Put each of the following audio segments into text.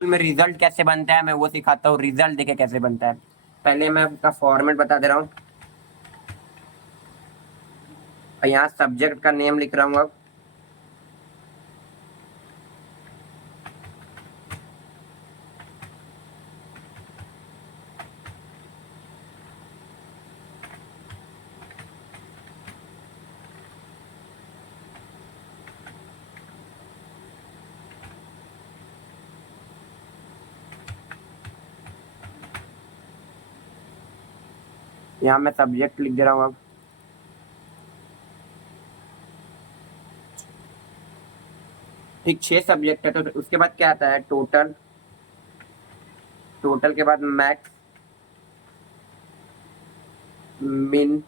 में रिजल्ट कैसे बनता है मैं वो सिखाता हूँ। रिजल्ट देखे कैसे बनता है। पहले मैं उसका फॉर्मेट बता दे रहा हूँ। यहाँ सब्जेक्ट का नेम लिख रहा हूँ अब। यहाँ मैं सब्जेक्ट लिख दे रहा हूँ अब। ठीक 6 सब्जेक्ट है तो उसके बाद क्या आता है टोटल। टोटल के बाद मैक्स, मिन।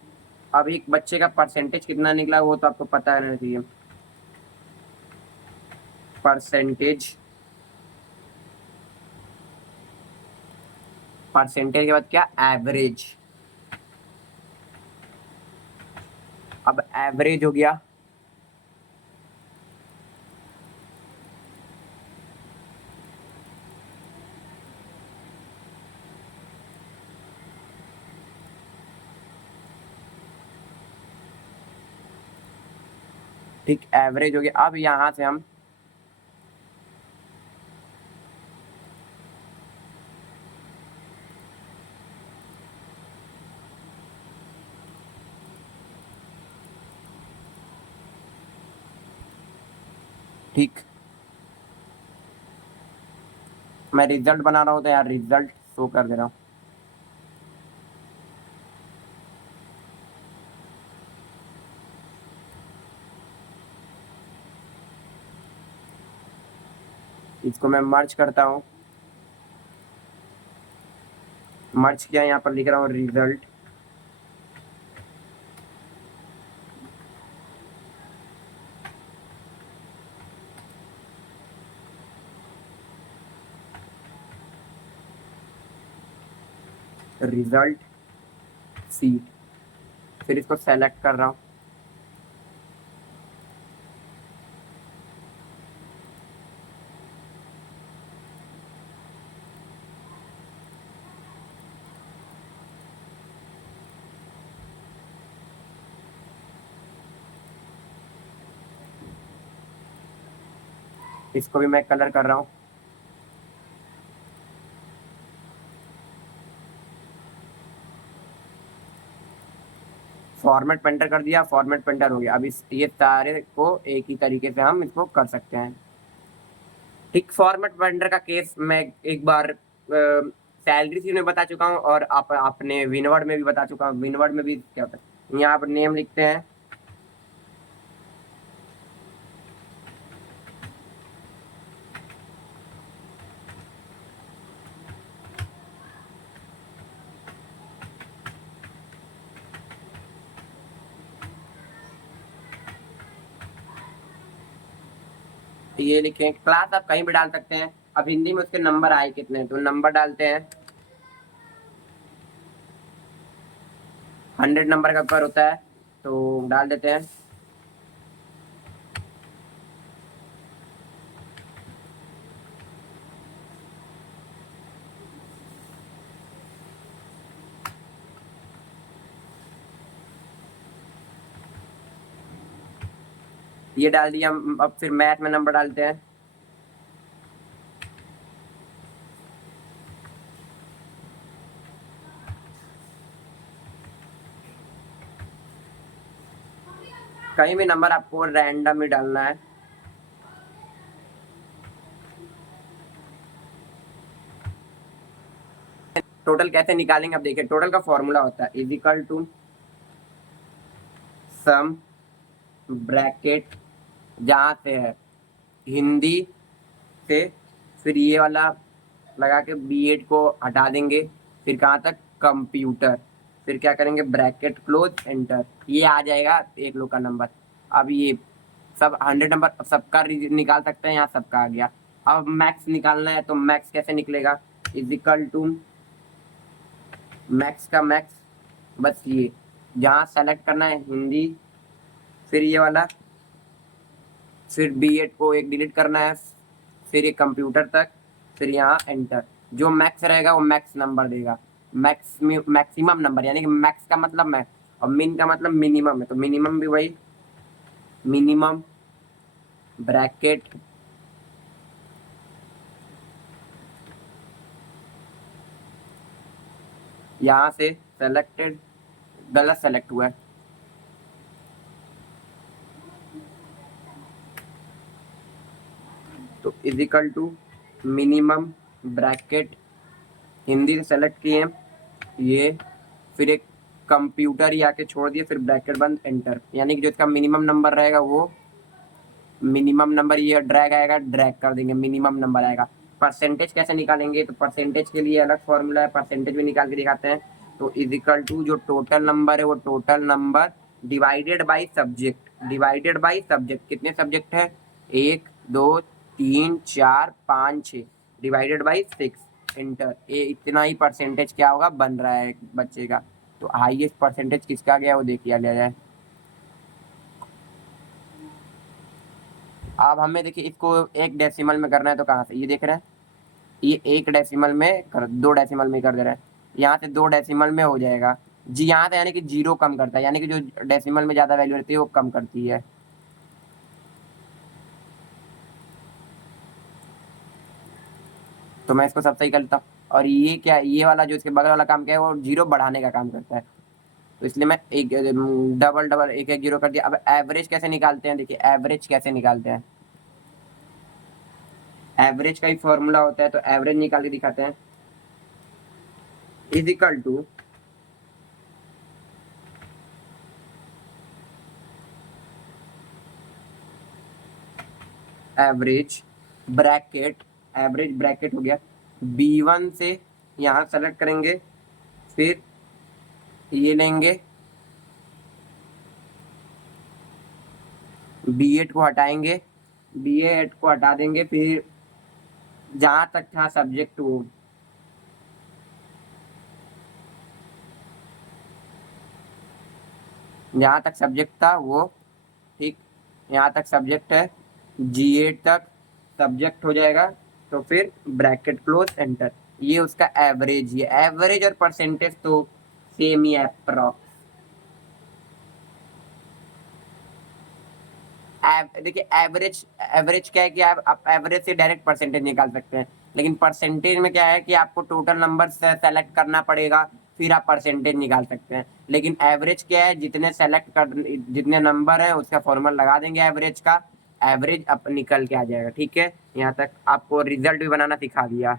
अब एक बच्चे का परसेंटेज कितना निकला वो तो आपको पता रहना चाहिए। परसेंटेज, परसेंटेज के बाद क्या एवरेज। अब एवरेज हो गया। ठीक एवरेज हो गया। अब यहाँ से हम ठीक मैं रिजल्ट बना रहा हूँ तो यार रिजल्ट शो कर दे रहा हूँ। इसको मैं मर्ज करता हूँ। मर्ज किया, यहाँ पर लिख रहा हूँ रिजल्ट। रिजल्ट सी। फिर इसको सेलेक्ट कर रहा हूँ। इसको भी मैं कलर कर रहा हूँ। फॉर्मेट पेंटर कर दिया, फॉर्मेट पेंटर हो गया। अब इस ये सारे को एक ही तरीके से हम इसको कर सकते हैं। ठीक फॉर्मेट पेंटर का केस मैं एक बार सैलरी सी में बता चुका हूँ और आपने विनवर्ड में भी बता चुका हूँ। विनवर्ड में भी क्या होता है, यहाँ पर नेम लिखते हैं। ये लिखें क्लास, आप कहीं भी डाल सकते हैं। अब हिंदी में उसके नंबर आए कितने तो नंबर डालते हैं। 100 नंबर का पेपर होता है तो डाल देते हैं। ये डाल दिया। अब फिर मैथ में नंबर डालते हैं। कहीं भी नंबर आपको रैंडम ही डालना है। टोटल कैसे निकालेंगे अब देखिए। टोटल का फॉर्मूला होता है is equal to sum bracket, जहाँ से है हिंदी से, फिर ये वाला लगा के B.Ed को हटा देंगे, फिर कहाँ तक कंप्यूटर, फिर क्या करेंगे ब्रैकेट क्लोज एंटर, ये आ जाएगा एक लोग का नंबर। अब ये सब 100 नंबर सबका निकाल सकते हैं। यहाँ सबका आ गया। अब मैक्स निकालना है तो मैक्स कैसे निकलेगा, इज इक्वल टू मैक्स का मैक्स, बस ये जहाँ सेलेक्ट करना है हिंदी, फिर ये वाला, फिर B.Ed को एक डिलीट करना है, फिर ये कंप्यूटर तक, फिर यहाँ एंटर। जो मैक्स रहेगा वो मैक्स नंबर देगा, मैक्सिमम नंबर, यानी कि मैक्स का मतलब मैक्स और मिन का मतलब मिनिमम है, तो मिनिमम भी वही मिनिमम ब्रैकेट यहाँ से सेलेक्टेड, गलत सेलेक्ट हुआ है, तो is equal to minimum bracket, Hindi से सेलेक्ट किए ये, फिर एक कंप्यूटर ही आके छोड़ दिए, फिर ब्रैकेट बंद एंटर। यानी कि जो इसका मिनिमम नंबर रहेगा वो मिनिमम नंबर, ये ड्रैग आएगा, ड्रैग कर देंगे, मिनिमम नंबर आएगा। परसेंटेज कैसे निकालेंगे, तो परसेंटेज के लिए अलग फॉर्मूला है, परसेंटेज भी निकाल के दिखाते हैं। तो इजिकल टू जो टोटल नंबर है वो total number divided by subject, divided by subject, कितने सब्जेक्ट है 1 2 3 4 5 6, डिवाइडेड बाई 6 इंटर। ये इतना ही परसेंटेज क्या होगा बन रहा है बच्चे का। तो हाईएस्ट परसेंटेज किसका गया वो देख लिया जाए। अब हमें देखिए इसको एक डेसिमल में करना है, तो कहाँ से ये देख रहे हैं, ये एक डेसिमल में कर, 2 डेसिमल में कर दे रहे हैं, यहाँ से 2 डेसिमल में हो जाएगा जी। यहाँ से यानी कि 0 कम करता है, यानी कि जो डेसिमल में ज़्यादा वैल्यू रहती है वो कम करती है। तो मैं इसको सब सही कर लेता हूँ। और ये क्या, ये वाला जो इसके बगल वाला काम क्या है, वो 0 बढ़ाने का काम करता है, तो इसलिए मैं एक डबल डबल एक एक 0 कर दिया। अब एवरेज कैसे निकालते हैं, देखिए एवरेज कैसे निकालते हैं, एवरेज का ही फॉर्मूला होता है, तो एवरेज निकाल के दिखाते हैं। Is equal to average bracket, average bracket हो गया, B1 से यहाँ सेलेक्ट करेंगे, फिर ये लेंगे, B8 को हटाएंगे, B8 को हटा देंगे, फिर जहाँ तक था सब्जेक्ट वो जहाँ तक सब्जेक्ट था वो ठीक, यहाँ तक सब्जेक्ट है, G8 तक सब्जेक्ट हो जाएगा, तो फिर ब्रैकेट क्लोज एंटर। ये उसका एवरेज, ये एवरेज और परसेंटेज तो सेम ही है अप्रॉक्स। देखिए एवरेज, एवरेज क्या है कि आप एवरेज से डायरेक्ट परसेंटेज निकाल सकते हैं, लेकिन परसेंटेज में क्या है कि आपको टोटल नंबर सेलेक्ट करना पड़ेगा, फिर आप परसेंटेज निकाल सकते हैं। लेकिन एवरेज क्या है, जितने सेलेक्ट कर, जितने नंबर है उसका फॉर्मूला लगा देंगे एवरेज का, एवरेज अब निकल के आ जाएगा। ठीक है, यहाँ तक आपको रिजल्ट भी बनाना सिखा दिया।